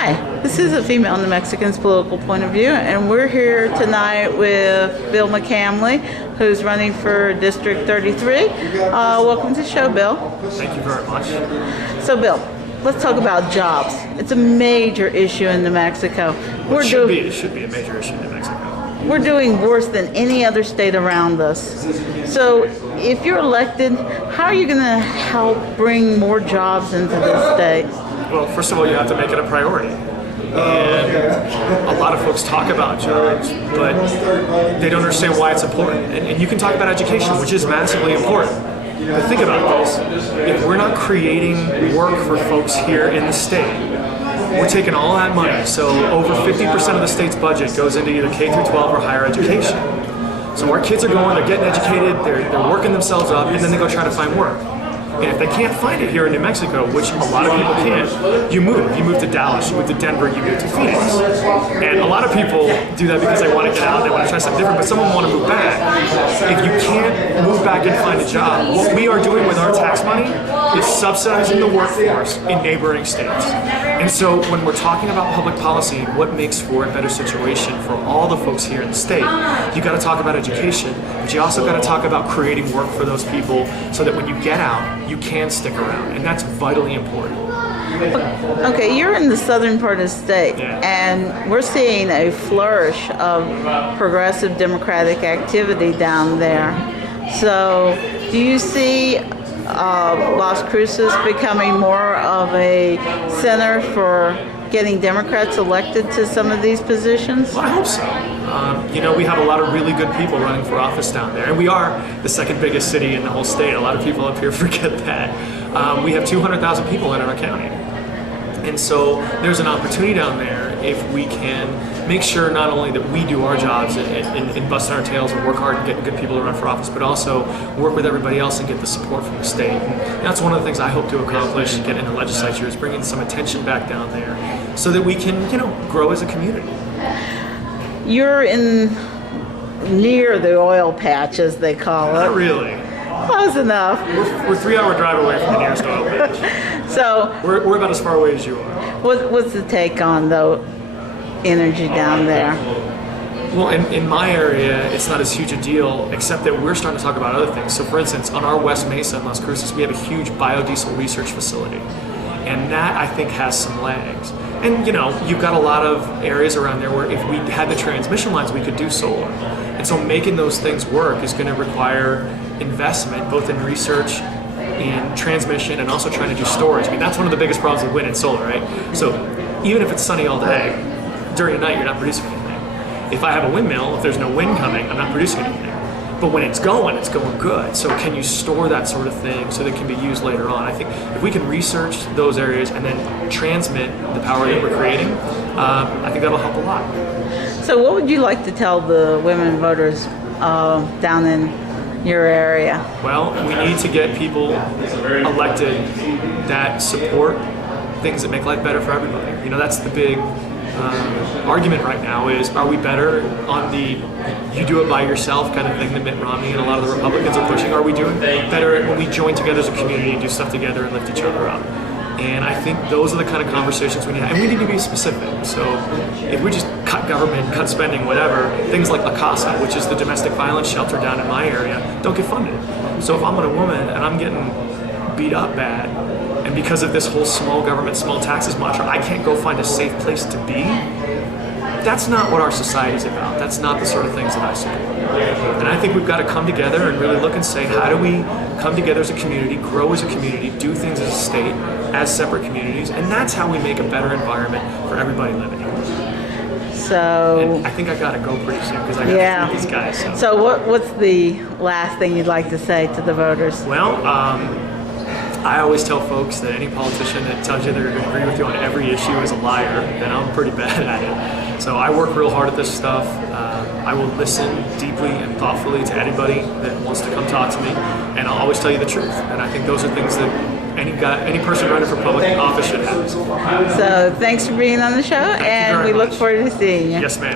Hi, this is A Female in the Mexican's Political Point of View, and we're here tonight with Bill McCamley, who's running for District 33. Welcome to the show, Bill. Thank you very much. So, Bill, let's talk about jobs. It's a major issue in New Mexico. It should be a major issue in New Mexico. We're doing worse than any other state around us. So, if you're elected, how are you going to help bring more jobs into this state? Well, first of all, you have to make it a priority. And a lot of folks talk about jobs, but they don't understand why it's important. And you can talk about education, which is massively important. But think about this. If we're not creating work for folks here in the state, we're taking all that money. So over 50% of the state's budget goes into either K through 12 or higher education. So our kids are going, they're getting educated, they're working themselves up, and then they go try to find work. And if they can't find it here in New Mexico, which a lot of people can't, you move. You move to Dallas, you move to Denver, you move to Phoenix. And a lot of people do that because they want to get out, they want to try something different, but some of them want to move back. If you can't move back and find a job, what we are doing with our tax money is subsidizing the workforce in neighboring states. And so when we're talking about public policy, what makes for a better situation for all the folks here in the state, you got to talk about education, but you also got to talk about creating work for those people so that when you get out, you can stick around, and that's vitally important. Okay, you're in the southern part of the state, Yeah. and we're seeing a flourish of progressive democratic activity down there. So, do you see Las Cruces becoming more of a center for getting Democrats elected to some of these positions? Well, I hope so. We have a lot of really good people running for office down there, and we are the second biggest city in the whole state. A lot of people up here forget that. We have 200,000 people in our county. And so there's an opportunity down there if we can make sure not only that we do our jobs and busting our tails and work hard and get good people to run for office, but also work with everybody else and get the support from the state. And that's one of the things I hope to accomplish and get in the legislature is bringing some attention back down there so that we can, grow as a community. You're near the oil patch, as they call it. Not really. Close enough. We're 3-hour drive away from the nearest oil patch. So, We're about as far away as you are. what's the take on the energy down there? Well, in my area, it's not as huge a deal, except that we're starting to talk about other things. So, for instance, on our West Mesa in Las Cruces, we have a huge biodiesel research facility. And that, I think, has some legs. And, you've got a lot of areas around there where if we had the transmission lines, we could do solar. And so making those things work is going to require investment, both in research, in transmission, and also trying to do storage. I mean, that's one of the biggest problems with wind and solar, right? So even if it's sunny all day, during the night, you're not producing anything. If I have a windmill, if there's no wind coming, I'm not producing anything. But when it's going good. So can you store that sort of thing so that it can be used later on? I think if we can research those areas and then transmit the power that we're creating, I think that'll help a lot. So what would you like to tell the women voters down in your area? Well, we need to get people elected that support things that make life better for everybody. That's the big argument right now is, are we better on the you do it by yourself kind of thing that Mitt Romney and a lot of the Republicans are pushing? Are we doing better when we join together as a community and do stuff together and lift each other up? And I think those are the kind of conversations we need. And we need to be specific. So if we just cut government, cut spending, whatever, things like La Casa, which is the domestic violence shelter down in my area, don't get funded. So if I'm a woman and I'm getting beat up bad, and because of this whole small government, small taxes mantra, I can't go find a safe place to be, that's not what our society is about. That's not the sort of things that I support. And I think we've got to come together and really look and say, how do we come together as a community, grow as a community, do things as a state, as separate communities, and that's how we make a better environment for everybody living here. So, and I think I got to go pretty soon because I got to meet these guys. So what's the last thing you'd like to say to the voters? Well, I always tell folks that any politician that tells you they're going to agree with you on every issue is a liar, and I'm pretty bad at it. So I work real hard at this stuff. I will listen deeply and thoughtfully to anybody that wants to come talk to me, and I'll always tell you the truth. And I think those are things that any person running for public office should have. So thanks for being on the show, and we look forward to seeing you. Yes, ma'am.